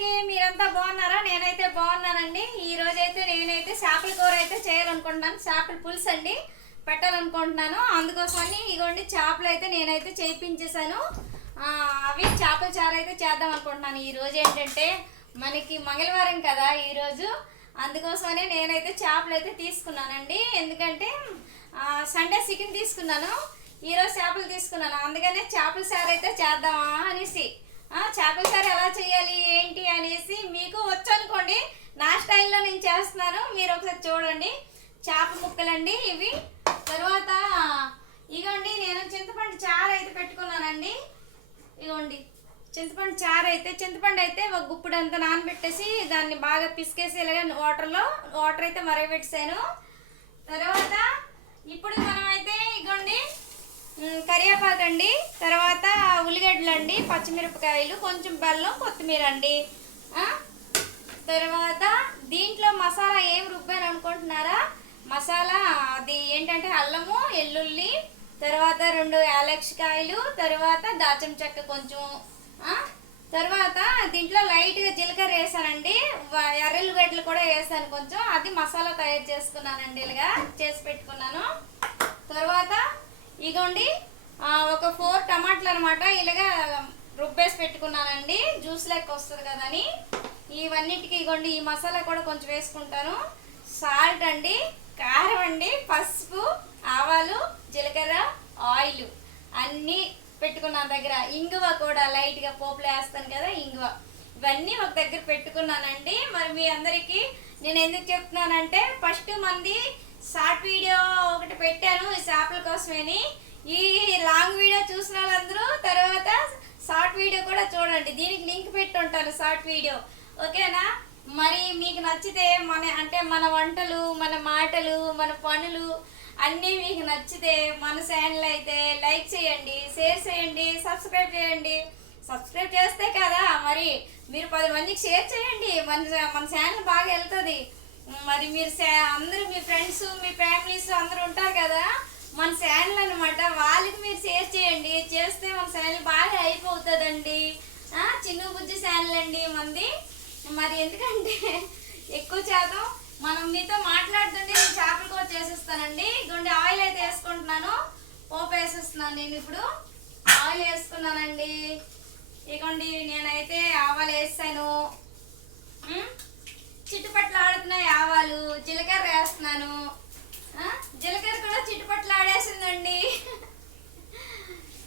అందరికీ మీరంతా బాగున్నారా? నేనైతే బాగున్నానండి. ఈ రోజైతే నేనైతే చేపల కూర అయితే చేయాలనుకుంటున్నాను. చేపల పులుసు అండి. పెట్టాలనుకుంటున్నాను. అందుకోసమని ఇగోండి చేపలు అయితే నేనైతే చేయించేసాను అవి చేపల చారు అయితే చేద్దాం అనుకుంటున్నాను. ఈ రోజు ఏంటంటే మనకి మంగళవారం కదా ఈరోజు రోజు. అందుకోసమనే నేనైతే చేపలు అయితే తీసుకున్నానండి. ఎందుకంటే సండే చికెన్ తీసుకున్నాను. ఈరోజు చేపలు తీసుకున్నాను. అందుకనే చేపల చారు అయితే చేద్దామా అనేసి. చేపల సారు ఎలా చేయాలి ఏంటి అనేసి మీకు వచ్చు అనుకోండి నా స్టైల్లో నేను చేస్తున్నాను మీరు ఒకసారి చూడండి. చేప ముక్కలండి ఇవి. తర్వాత ఇగోండి నేను చింతపండు చారు అయితే పెట్టుకున్నానండి. ఇగోండి చింతపండు చారు అయితే చింతపండు అయితే ఒక గుప్పుడు అంతా నానబెట్టేసి దాన్ని బాగా పిసికేసి ఇలాగ వాటర్లో వాటర్ అయితే మరగబెట్టేసాను. తర్వాత ఇప్పుడు మనం అయితే ఇగోండి కరివేపాకు అండి తర్వాత ఉల్లిగడ్డలు అండి పచ్చిమిరపకాయలు కొంచెం బెల్లం కొత్తిమీర అండి. తర్వాత దీంట్లో మసాలా ఏం రుబ్బాను అనుకుంటున్నారా? మసాలా అది ఏంటంటే అల్లము ఎల్లుల్లి తర్వాత రెండు యాలక్ష్కాయలు తర్వాత దాచం చెక్క కొంచెం తర్వాత దీంట్లో లైట్గా జీలకర్ర వేసానండి. వ- ఎర్రల్లిగడ్డలు కూడా వేసాను కొంచెం. అది మసాలా తయారు చేసుకున్నానండి ఇలాగా చేసి పెట్టుకున్నాను. తర్వాత ఇగోండి ఒక ఫోర్ టమాటాలు అనమాట ఇలాగా రుబ్బేసి పెట్టుకున్నానండి. జ్యూస్ లెక్క వస్తుంది కదని ఇవన్నిటికి ఇగోండి ఈ మసాలా కూడా కొంచెం వేసుకుంటాను. సాల్ట్ అండి కారం అండి పసుపు ఆవాలు జీలకర్ర ఆయిల్ అన్నీ పెట్టుకున్నా దగ్గర. ఇంగువ కూడా లైట్గా పోపులో వేస్తాను కదా ఇంగువ. ఇవన్నీ ఒక దగ్గర పెట్టుకున్నానండి. మరి మీ అందరికీ నేను ఎందుకు చెప్తున్నానంటే ఫస్ట్ మంది షార్ట్ వీడియో ఒకటి పెట్టాను ఈ చేపల కోసమని. ఈ లాంగ్ వీడియో చూసిన వాళ్ళందరూ తర్వాత షార్ట్ వీడియో కూడా చూడండి. దీనికి లింక్ పెట్టి ఉంటాను షార్ట్ వీడియో. ఓకేనా? మరి మీకు నచ్చితే మన అంటే మన వంటలు మన మాటలు మన పనులు అన్నీ మీకు నచ్చితే మన ఛానల్ అయితే లైక్ చేయండి షేర్ చేయండి సబ్స్క్రైబ్ చేయండి. సబ్స్క్రైబ్ చేస్తే కదా మరి మీరు పది మందికి షేర్ చేయండి. మన మన ఛానల్ బాగా వెళ్తుంది. మరి మీరు అందరూ మీ ఫ్రెండ్స్ మీ ఫ్యామిలీస్ అందరూ ఉంటారు కదా? మన ఛానల్ అనమాట వాళ్ళకి మీరు షేర్ చేయండి. చేస్తే మన ఛానల్ బాగా అయిపోతుందండి ఆ, చిన్న బుజ్జి ఛానల్ అండి మంది. మరి ఎందుకంటే ఎక్కువ శాతం మనం మీతో మాట్లాడుతుంటే నేను చేపల కూర చేసేస్తానండి. ఇదిగోండి ఆయిల్ అయితే వేసుకుంటున్నాను. పోపు వేసేస్తున్నాను నేను ఇప్పుడు. ఆయిల్ వేసుకున్నానండి. ఇదిగోండి నేనైతే ఆవాలు వేసాను. చిట్టుపట్లు ఆడుతున్నాయి ఆవాలు జీలకర్ర వేస్తున్నాను. జీలకర్ర కూడా చిట్టుపట్లు ఆడేసిందండి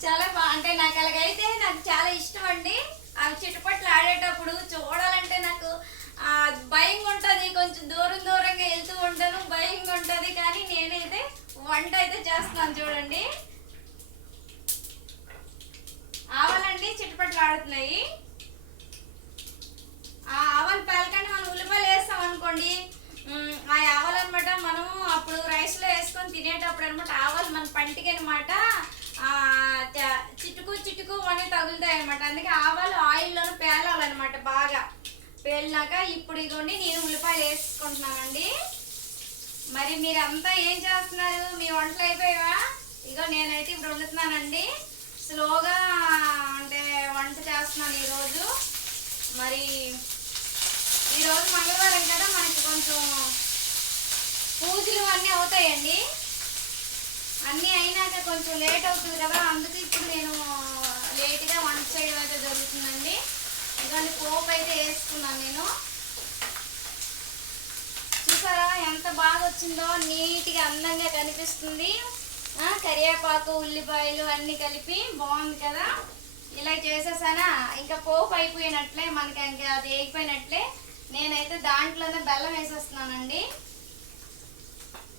చాలా బా అంటే నాకు అలాగైతే నాకు చాలా ఇష్టం అండి. అవి చిట్టుపట్లు ఆడేటప్పుడు చూడాలంటే నాకు భయంగా ఉంటుంది కొంచెం దూరం దూరంగా వెళ్తూ ఉంటాను భయంగా ఉంటుంది కానీ నేనైతే వంట అయితే చేస్తున్నాను చూడండి. ఆవాలండి చిట్టుపట్లు ఆడుతున్నాయి ఆ ఆవాలు పలకండి మనం ఉల్లిపాయలు వేస్తాం అనుకోండి ఉమ్, ఆ ఆవాలు అనమాట మనం అప్పుడు రైస్లో వేసుకొని తినేటప్పుడు అనమాట ఆవాలు మన పంటికి అనమాట చిటుకు చిటుకు అని తగులుతాయి అనమాట అందుకే ఆవాలు ఆయిల్లోనూ పేలాలన్నమాట బాగా పేలినాక ఇప్పుడు ఇదిగోండి నేను ఉల్లిపాయలు వేసుకుంటున్నానండి. మరి మీరంతా ఏం చేస్తున్నారు? మీ వంటలు అయిపోయావా ఇగో నేనైతే ఇప్పుడు వండుతున్నానండి. స్లోగా అంటే వంట చేస్తున్నాను ఈరోజు. మరి ఈరోజు మంగళవారం కదా మనకి కొంచెం పూజలు అన్నీ అవుతాయండి. అన్నీ అయినాక కొంచెం లేట్ అవుతుంది కదా అందుకే ఇప్పుడు నేను లేట్గా వంట చేయడం అయితే జరుగుతుందండి. దాన్ని పోపు అయితే వేసుకున్నాను నేను. చూసారా ఎంత బాగా వచ్చిందో? నీట్గా అందంగా కనిపిస్తుంది. కరివేపాకు ఉల్లిపాయలు అన్నీ కలిపి బాగుంది కదా? ఇలా చేసేసానా? ఇంకా పోపు అయిపోయినట్లే మనకి ఇంకా అది వేగిపోయినట్లే. నేనైతే దాంట్లోనే బెల్లం వేసేస్తున్నానండి.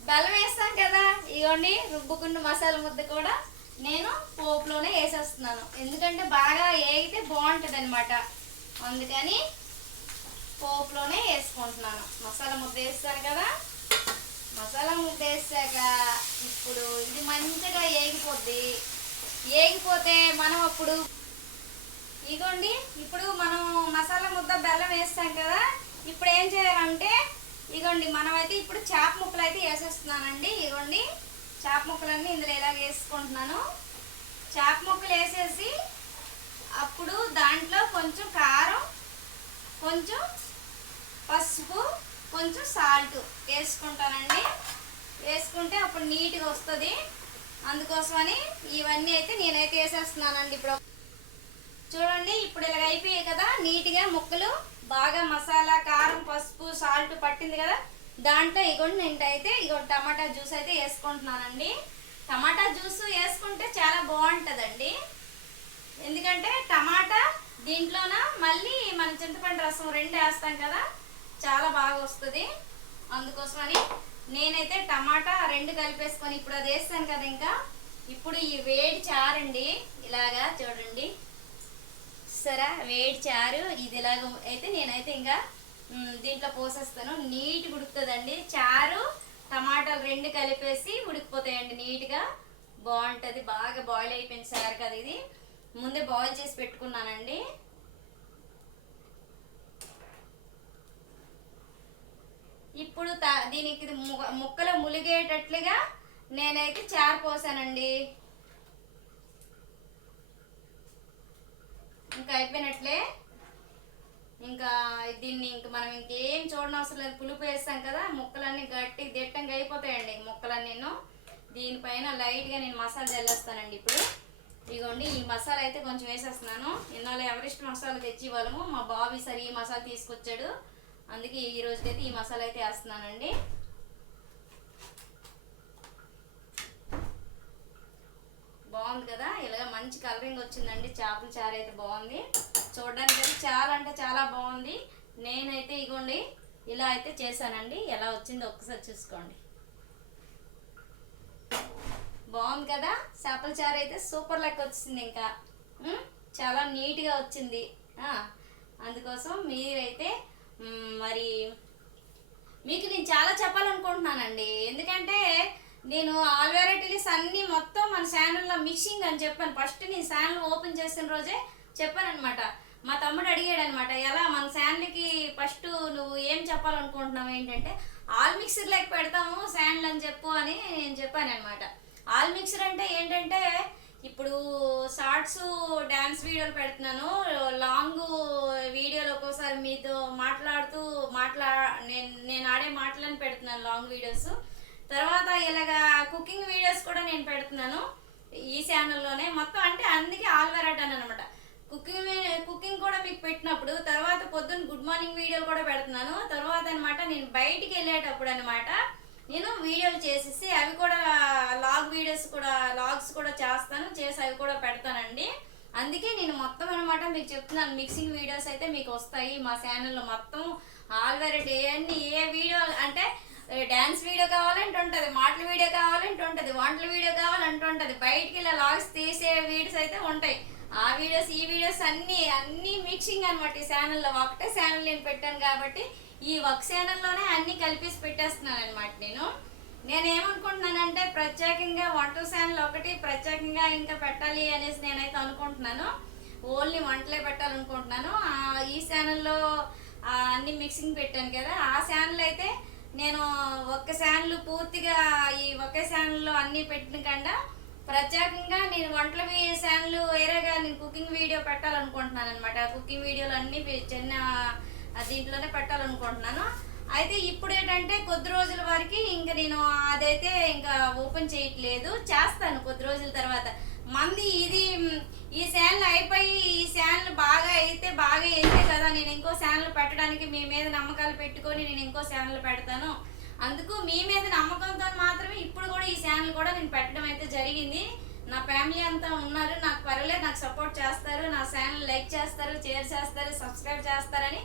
బెల్లం వేస్తాం కదా? ఇవ్వండి రుబ్బుకున్న మసాలా ముద్ద కూడా నేను పోపులోనే వేసేస్తున్నాను. ఎందుకంటే బాగా వేగితే బాగుంటుంది అనమాట అందుకని పోపులోనే వేసుకుంటున్నాను. మసాలా ముద్ద వేస్తాను కదా? మసాలా ముద్ద వేసాక ఇప్పుడు ఇది మంచిగా ఏగిపోద్ది. ఏగిపోతే మనం అప్పుడు ఇదిగోండి ఇప్పుడు మనం మసాలా ముద్ద బెల్లం వేస్తాం కదా? ఇప్పుడు ఏం చేయాలంటే ఇదిగోండి మనమైతే ఇప్పుడు చేప ముక్కలు అయితే వేసేస్తున్నానండి. ఇదిగోండి చేప ముక్కలన్నీ ఇందులో ఇలాగ వేసుకుంటున్నాను. చేప ముక్కలు వేసేసి అప్పుడు దాంట్లో కొంచెం కారం కొంచెం పసుపు కొంచెం సాల్ట్ వేసుకుంటానండి. వేసుకుంటే అప్పుడు నీట్గా వస్తుంది. అందుకోసమని ఇవన్నీ అయితే నేనైతే వేసేస్తున్నానండి ఇప్పుడు. చూడండి ఇప్పుడు ఇలా అయిపోయాయి కదా నీట్గా ముక్కలు బాగా మసాలా కారం పసుపు సాల్ట్ పట్టింది కదా దాంట్లో ఇగోండి నేనైతే ఇగో టమాటా జ్యూస్ అయితే వేసుకుంటున్నానండి. టమాటా జ్యూస్ వేసుకుంటే చాలా బాగుంటుందండి. ఎందుకంటే టమాటా దీంట్లోన మళ్ళీ మన చింతపండు రసం రెండు వేస్తాం కదా చాలా బాగా వస్తుంది. అందుకోసమని నేనైతే టమాటా రెండు కలిపేసుకొని ఇప్పుడు అది వేస్తాను కదా ఇంకా. ఇప్పుడు ఈ వేడి చారండి ఇలాగా చూడండి. సరే వేడి చారు ఇది ఇలాగ అయితే నేనైతే ఇంకా దీంట్లో పోసేస్తాను. నీట్ ఉడుకుతుందండి. చారు టమాటాలు రెండు కలిపేసి ఉడికిపోతాయండి నీట్గా. బాగుంటుంది బాగా బాయిల్ అయిపోయింది చారు కదా ఇది. ముందే బాయిల్ చేసి పెట్టుకున్నానండి. ఇప్పుడు త- దీనికి ముక్కలు ములిగేటట్లుగా నేనైతే చారు పోసానండి. ఇంకా అయిపోయినట్లే. ఇంకా దీన్ని ఇంక మనం ఇంకేం చూడనవసరం లేదు. పులుపు వేస్తాం కదా ముక్కలన్నీ గట్టి దిట్టంగా అయిపోతాయండి ముక్కలన్నీ దీనిపైన లైట్గా నేను మసాలా చల్లేస్తానండి ఇప్పుడు. ఇదిగోండి ఈ మసాలా అయితే కొంచెం వేసేస్తున్నాను. ఇన్నాళ్ళు ఎవరెస్ట్ మసాలా తెచ్చి ఇవ్వలేము మా బాబు ఈసారి ఈ మసాలా తీసుకొచ్చాడు. అందుకే ఈ రోజుకైతే ఈ మసాలా అయితే వేస్తున్నానండి. బాగుంది కదా? ఇలాగ మంచి కలరింగ్ వచ్చిందండి. చేపల చారు అయితే బాగుంది. చూడడానికి అయితే చాలా అంటే చాలా బాగుంది. నేనైతే ఇగోండి ఇలా అయితే చేశానండి. ఎలా వచ్చిందో ఒక్కసారి చూసుకోండి. బాగుంది కదా? చేపల చారు అయితే సూపర్ లెక్క వచ్చింది ఇంకా. చాలా నీట్గా వచ్చింది. అందుకోసం మీరైతే మరి మీకు నేను చాలా చెప్పాలనుకుంటున్నానండి. ఎందుకంటే నేను ఆల్ వెరైటీస్ అన్నీ మొత్తం మన ఛానల్లో మిక్సింగ్ అని చెప్పాను. ఫస్ట్ నేను ఛానల్ ఓపెన్ చేసిన రోజే చెప్పానమాట మా తమ్ముడు అడిగాడు అనమాట ఎలా మన ఛానల్కి ఫస్ట్ నువ్వు ఏం చెప్పాలనుకుంటున్నావు? ఏంటంటే ఆల్ మిక్సర్ లెక్క పెడతాము శాండ్లు అని చెప్పు అని నేను చెప్పాను అనమాట ఆల్ మిక్సర్ అంటే ఏంటంటే ఇప్పుడు షార్ట్స్ డ్యాన్స్ వీడియోలు పెడుతున్నాను. లాంగ్ వీడియోలు ఒక్కోసారి మీతో మాట్లాడుతూ మాట్లా నేను నేను ఆడే మాటలను పెడుతున్నాను లాంగ్ వీడియోస్. తర్వాత ఇలాగా కుకింగ్ వీడియోస్ కూడా నేను పెడుతున్నాను ఈ ఛానల్లోనే. మొత్తం అంటే అందుకే ఆల్ వెరైటీ అనమాట కుకింగ్ కుకింగ్ కూడా మీకు పెట్టినప్పుడు తర్వాత పొద్దున్న గుడ్ మార్నింగ్ వీడియోలు కూడా పెడుతున్నాను. తర్వాత అనమాట నేను బయటికి వెళ్ళేటప్పుడు అనమాట నేను వీడియోలు చేసేసి అవి కూడా లాగ్ వీడియోస్ కూడా లాగ్స్ కూడా చేస్తాను చేసి అవి కూడా పెడతానండి. అందుకే నేను మొత్తం అనమాట మీకు చెప్తున్నాను మిక్సింగ్ వీడియోస్ అయితే మీకు వస్తాయి మా ఛానల్లో మొత్తం ఆల్ వెరైటీ అన్ని ఏ వీడియో అంటే డ్యాన్స్ వీడియో కావాలంటే ఉంటుంది మాటల వీడియో కావాలంటే ఉంటుంది వంటల వీడియో కావాలంటే ఉంటుంది బయటికి ఇలా లాగ్స్ తీసే వీడియోస్ అయితే ఉంటాయి. ఆ వీడియోస్ ఈ వీడియోస్ అన్నీ అన్నీ మిక్సింగ్ అనమాట ఈ ఛానల్లో. ఒకటే ఛానల్ నేను పెట్టాను కాబట్టి ఈ ఒక ఛానల్లోనే అన్నీ కలిపేసి పెట్టేస్తున్నాను అనమాట నేను. నేను ఏమనుకుంటున్నానంటే ప్రత్యేకంగా వంటల శానల్ ఒకటి ప్రత్యేకంగా ఇంకా పెట్టాలి అనేసి నేనైతే అనుకుంటున్నాను. ఓన్లీ వంటలే పెట్టాలనుకుంటున్నాను. ఈ ఛానల్లో అన్ని మిక్సింగ్ పెట్టాను కదా. ఆ ఛానల్ అయితే నేను ఒక్క శానలు పూర్తిగా ఈ ఒకే ఛానల్లో అన్నీ పెట్టిన కన్నా ప్రత్యేకంగా నేను వంటల శానలు వేరేగా నేను కుకింగ్ వీడియో పెట్టాలనుకుంటున్నాను అనమాట కుకింగ్ వీడియోలు అన్నీ చిన్న దీంట్లోనే పెట్టాలనుకుంటున్నాను. అయితే ఇప్పుడు ఏంటంటే కొద్ది రోజుల వరకు ఇంకా నేను అదైతే ఇంకా ఓపెన్ చేయట్లేదు. చేస్తాను కొద్ది రోజుల తర్వాత. మంది ఇది ఈ శాన్లు అయిపోయి ఈ శాన్లు బాగా అయితే బాగా అయితే కదా నేను ఇంకో శాన్లు పెట్టడానికి మీ మీద నమ్మకాలు పెట్టుకొని నేను ఇంకో శాన్లు పెడతాను. అందుకు మీ మీద నమ్మకంతో మాత్రమే ఇప్పుడు కూడా ఈ శాన్లు కూడా నేను పెట్టడం అయితే జరిగింది. నా ఫ్యామిలీ అంతా ఉన్నారు. నాకు పర్వాలేదు. నాకు సపోర్ట్ చేస్తారు. నా ఛానల్ లైక్ చేస్తారు షేర్ చేస్తారు సబ్స్క్రైబ్ చేస్తారని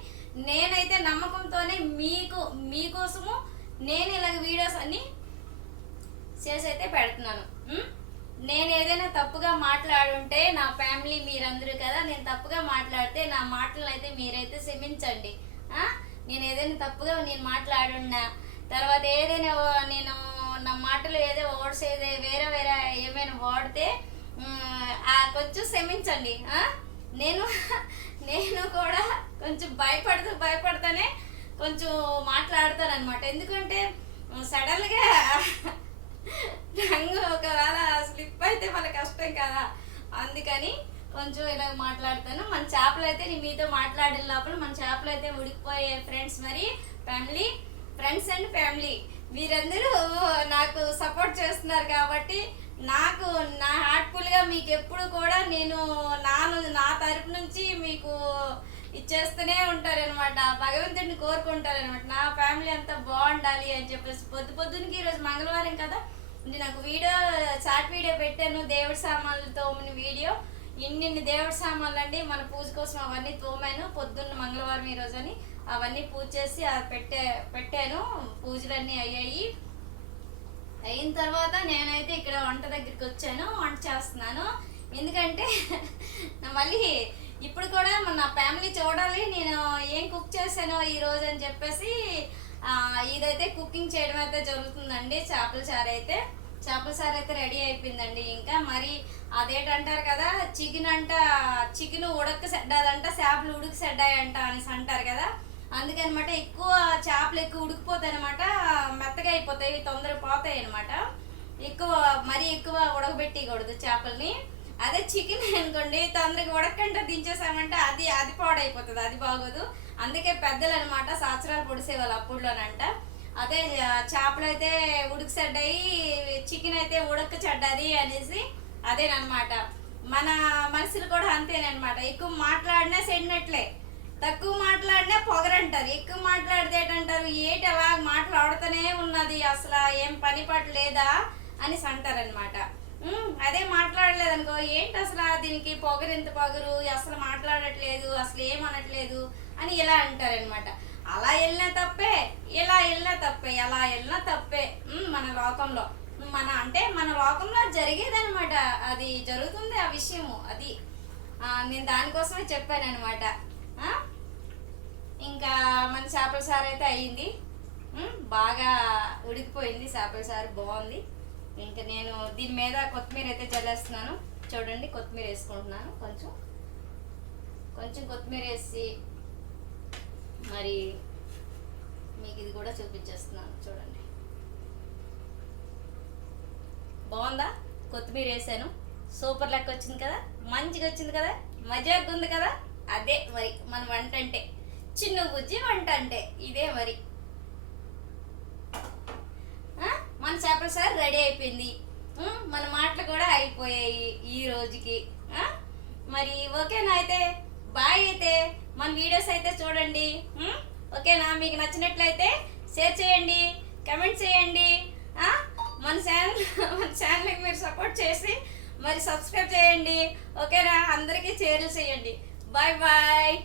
నేనైతే నమ్మకంతోనే మీకు మీకోసము నేను ఇలాగ వీడియోస్ అన్ని చేసి అయితే పెడుతున్నాను నేను ఏదైనా తప్పుగా మాట్లాడుంటే నా ఫ్యామిలీ మీరందరూ కదా నేను తప్పుగా మాట్లాడితే నా మాటలు అయితే మీరైతే క్షమించండి. నేను ఏదైనా తప్పుగా నేను మాట్లాడున్నా తర్వాత ఏదైనా నేను నా మాటలు ఏదో వర్డ్స్ ఏదో వేరే వేరే ఏమైనా వాడితే ఆ కొంచెం క్షమించండి. ఆ? నేను నేను కూడా కొంచెం భయపడుతూ భయపడతానే కొంచెం మాట్లాడతాను అనమాట ఎందుకంటే సడన్గా రంగు ఒకవేళ స్లిప్ అయితే మన కష్టం కదా. అందుకని కొంచెం ఇలా మాట్లాడతాను. మన చేపలు అయితే నేను మీతో మాట్లాడిన లోపల మన చేపలు అయితే ఉడికిపోయే ఫ్రెండ్స్ మరి ఫ్యామిలీ ఫ్రెండ్స్ అండ్ ఫ్యామిలీ మీరందరూ నాకు సపోర్ట్ చేస్తున్నారు కాబట్టి నాకు నా హార్ట్ ఎప్పుడు కూడా నేను నా నా తరపు నుంచి మీకు ఇచ్చేస్తూనే ఉంటారనమాట భగవంతుడిని కోరుకుంటారనమాట నా ఫ్యామిలీ అంతా బాగుండాలి అని చెప్పేసి. పొద్దు పొద్దునకి ఈరోజు మంగళవారం కదా. నాకు వీడియో షార్ట్ వీడియో పెట్టాను. దేవుడి సామాన్లు ఉన్న వీడియో. ఇన్నిన్ని దేవుడి సామాన్లు అండి. మన పూజ కోసం అవన్నీ తోమాను. పొద్దున్న మంగళవారం ఈరోజు అని అవన్నీ పూజ చేసి అది పెట్టే పెట్టాను. పూజలన్నీ అయ్యాయి. అయిన తర్వాత నేనైతే ఇక్కడ వంట దగ్గరికి వచ్చాను. వంట చేస్తున్నాను. ఎందుకంటే మళ్ళీ ఇప్పుడు కూడా మన నా ఫ్యామిలీ చూడాలి నేను ఏం కుక్ చేశానో ఈరోజు అని చెప్పేసి ఇదైతే కుకింగ్ చేయడం అయితే జరుగుతుందండి చేపల చారు అయితే. చేపల చారు అయితే రెడీ అయిపోయిందండి ఇంకా. మరి అదేంటంటారు కదా చికెన్ అంట చికెన్ ఉడక సెడ్డాదంట చేపలు ఉడికి సెడ్డాయంట అనేసి అంటారు కదా. అందుకనమాట ఎక్కువ చేపలు ఎక్కువ ఉడికిపోతాయి అనమాట మెత్తగా అయిపోతాయి తొందరగా పోతాయి అనమాట ఎక్కువ మరీ ఎక్కువ ఉడకబెట్టకూడదు చేపల్ని. అదే చికెన్ అనుకోండి తొందరగా ఉడకంటే దించేసామంటే అది అది పాడైపోతుంది అది బాగోదు. అందుకే పెద్దలు అనమాట సంవత్సరాలు పొడిసేవాళ్ళు అప్పుడులోనంట అదే చేపలు అయితే ఉడుకు చెడ్డాయి చికెన్ అయితే ఉడక చెడ్డది అనేసి అదేనమాట. మన మనుషులు కూడా అంతేనమాట. ఎక్కువ మాట్లాడినా చెడినట్లే తక్కువ మాట్లాడినా పొగరంటారు. ఎక్కువ మాట్లాడితే ఏంటంటారు? ఏంటి అలా మాట్లాడుతూనే ఉన్నది? అసలు ఏం పని పాట లేదా? అనేసి అంటారనమాట. అదే మాట్లాడలేదు అనుకో ఏంటి అసలు దీనికి పొగరు ఎంత పొగరు అసలు మాట్లాడట్లేదు అసలు ఏమనట్లేదు అని ఇలా అంటారనమాట అలా వెళ్ళినా తప్పే ఇలా వెళ్ళినా తప్పే ఎలా వెళ్ళినా తప్పే మన లోకంలో. మన అంటే మన లోకంలో జరిగేదనమాట అది జరుగుతుంది ఆ విషయము అది. నేను దానికోసమే చెప్పానమాట ఇంకా మన చేపల సారు అయితే అయ్యింది. బాగా ఉడికిపోయింది చేపల సారు బాగుంది. ఇంకా నేను దీని మీద కొత్తిమీర అయితే చల్లేస్తున్నాను. చూడండి కొత్తిమీర వేసుకుంటున్నాను. కొంచెం కొంచెం కొత్తిమీర వేసి మరి మీకు ఇది కూడా చూపించేస్తున్నాను. చూడండి. బాగుందా? కొత్తిమీర వేసాను. సూపర్ లెక్క వచ్చింది కదా? మంచిగా వచ్చింది కదా? మజాగా ఉంది కదా? అదే మరి మన వంట అంటే. చిన్న బుజ్జి వంట అంటే. ఇదే మరి ఆ? మన చేపల సార్ రెడీ అయిపోయింది. మన మాటలు కూడా అయిపోయాయి ఈ రోజుకి. మరి ఓకేనా అయితే? బాయ్ అయితే. మన వీడియోస్ అయితే చూడండి. ఓకేనా? మీకు నచ్చినట్లయితే షేర్ చేయండి కమెంట్ చేయండి. మన ఛానల్ మన ఛానల్కి మీరు సపోర్ట్ చేసి మరి సబ్స్క్రైబ్ చేయండి. ఓకేనా? అందరికీ షేర్ చేయండి. Bye bye